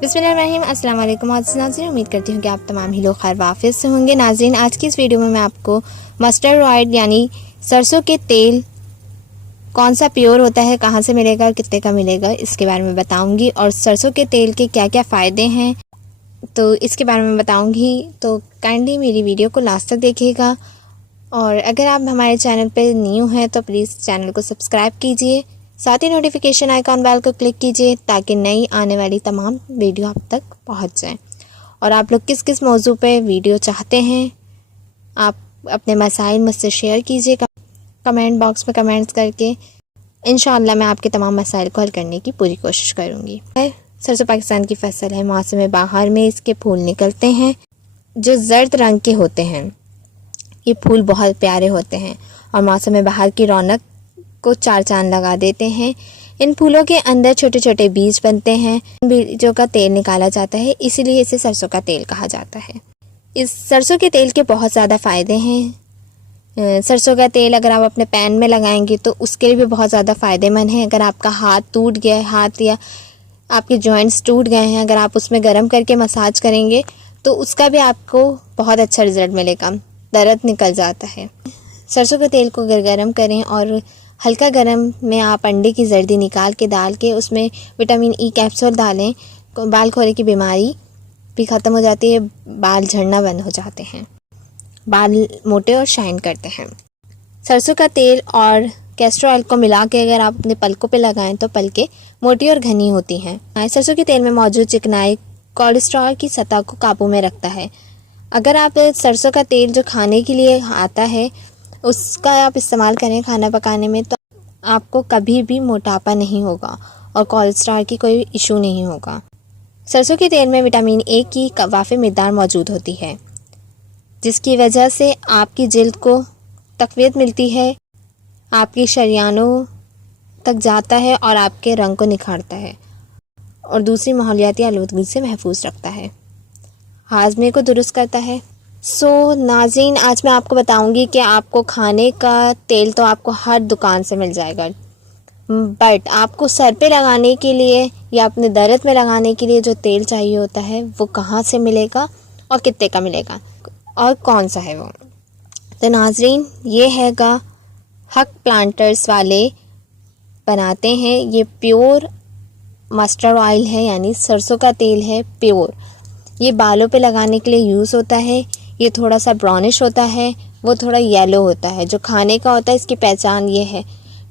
बिस्मिल्लाहिर्रहमानिर्रहीम। अस्सलाम वालेकुम नाज़रीन, उम्मीद करती हूँ कि आप तमाम ही लोग खैर वाफिस से होंगे। नाज़रीन, आज की इस वीडियो में मैं आपको मस्टर्ड ऑयल यानी सरसों के तेल कौन सा प्योर होता है, कहाँ से मिलेगा और कितने का मिलेगा, इसके बारे में बताऊंगी। और सरसों के तेल के क्या क्या फ़ायदे हैं तो इसके बारे में बताऊंगी। तो काइंडली मेरी वीडियो को लास्ट तक देखिएगा। और अगर आप हमारे चैनल पर न्यू हैं तो प्लीज़ चैनल को सब्सक्राइब कीजिए, साथ ही नोटिफिकेशन आइकॉन बेल को क्लिक कीजिए ताकि नई आने वाली तमाम वीडियो आप तक पहुंच जाए। और आप लोग किस किस मौजू पे वीडियो चाहते हैं, आप अपने मसाइल मुझसे शेयर कीजिए कमेंट बॉक्स में कमेंट्स करके। इंशाअल्लाह मैं आपके तमाम मसाइल को हल करने की पूरी कोशिश करूँगी। सरसों पाकिस्तान की फसल है। मौसम बहार में इसके फूल निकलते हैं जो जर्द रंग के होते हैं। ये फूल बहुत प्यारे होते हैं और मौसम बहार की रौनक को चार चांद लगा देते हैं। इन फूलों के अंदर छोटे छोटे बीज बनते हैं, बीजों का तेल निकाला जाता है, इसीलिए इसे सरसों का तेल कहा जाता है। इस सरसों के तेल के बहुत ज़्यादा फ़ायदे हैं। सरसों का तेल अगर आप अपने पैन में लगाएंगे तो उसके लिए भी बहुत ज़्यादा फ़ायदेमंद है। अगर आपका हाथ टूट गया है, हाथ या आपके जॉइंट्स टूट गए हैं, अगर आप उसमें गर्म करके मसाज करेंगे तो उसका भी आपको बहुत अच्छा रिज़ल्ट मिलेगा, दर्द निकल जाता है। सरसों के तेल को अगर गर्म करें और हल्का गरम में आप अंडे की जर्दी निकाल के डाल के उसमें विटामिन ई कैप्सूल डालें, बाल खोरे की बीमारी भी ख़त्म हो जाती है, बाल झड़ना बंद हो जाते हैं, बाल मोटे और शाइन करते हैं। सरसों का तेल और कैस्टर ऑयल को मिला के अगर आप अपने पलकों पे लगाएं तो पलकें मोटी और घनी होती हैं। सरसों के तेल में मौजूद चिकनाई कोलेस्ट्रॉल की सतह को काबू में रखता है। अगर आप सरसों का तेल जो खाने के लिए आता है उसका आप इस्तेमाल करें खाना पकाने में तो आपको कभी भी मोटापा नहीं होगा और कोलेस्ट्रॉल की कोई इशू नहीं होगा। सरसों के तेल में विटामिन ए की काफ़ी मिकदार मौजूद होती है जिसकी वजह से आपकी जिल्द को तक़वियत मिलती है, आपकी शरीयानों तक जाता है और आपके रंग को निखारता है और दूसरी माहौलियाती आलूदगी से महफूज रखता है, हाजमे को दुरुस्त करता है। नाज़रीन, आज मैं आपको बताऊंगी कि आपको खाने का तेल तो आपको हर दुकान से मिल जाएगा, बट आपको सर पे लगाने के लिए या अपने दर्द में लगाने के लिए जो तेल चाहिए होता है वो कहाँ से मिलेगा और कितने का मिलेगा और कौन सा है वो। तो नाज़रीन, ये हैगा हक प्लांटर्स वाले बनाते हैं। ये प्योर मस्टर्ड ऑयल है यानी सरसों का तेल है प्योर। ये बालों पे लगाने के लिए यूज़ होता है। ये थोड़ा सा ब्राउनिश होता है, वो थोड़ा येलो होता है। जो खाने का होता है इसकी पहचान ये है,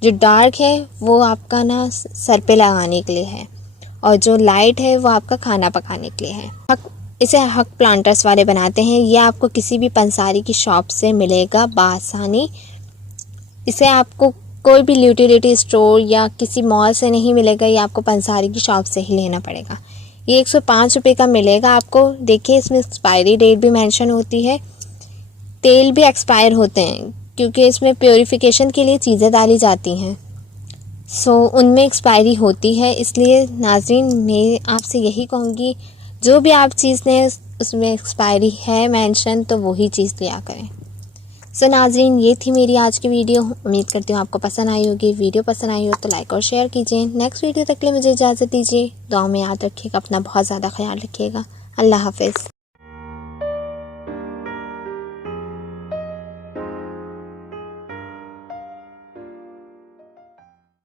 जो डार्क है वो आपका ना सर पे लगाने के लिए है और जो लाइट है वो आपका खाना पकाने के लिए है। इसे हक प्लांटर्स वाले बनाते हैं। ये आपको किसी भी पंसारी की शॉप से मिलेगा बासानी। इसे आपको कोई भी यूटिलिटी स्टोर या किसी मॉल से नहीं मिलेगा, ये आपको पंसारी की शॉप से ही लेना पड़ेगा। ये 105 रुपये का मिलेगा आपको। देखिए इसमें एक्सपायरी डेट भी मेंशन होती है, तेल भी एक्सपायर होते हैं क्योंकि इसमें प्योरीफिकेशन के लिए चीज़ें डाली जाती हैं, उनमें एक्सपायरी होती है। इसलिए नाज़रीन, मैं आपसे यही कहूँगी जो भी आप चीज़ लें उसमें एक्सपायरी है मेंशन तो वही चीज़ लिया करें। नाज़रीन, ये थी मेरी आज की वीडियो। उम्मीद करती हूँ आपको पसंद आई होगी। वीडियो पसंद आई हो तो लाइक और शेयर कीजिए। नेक्स्ट वीडियो तक के लिए मुझे इजाज़त दीजिए। दुआ में याद रखिएगा, अपना बहुत ज़्यादा ख्याल रखिएगा। अल्लाह हाफ़िज़।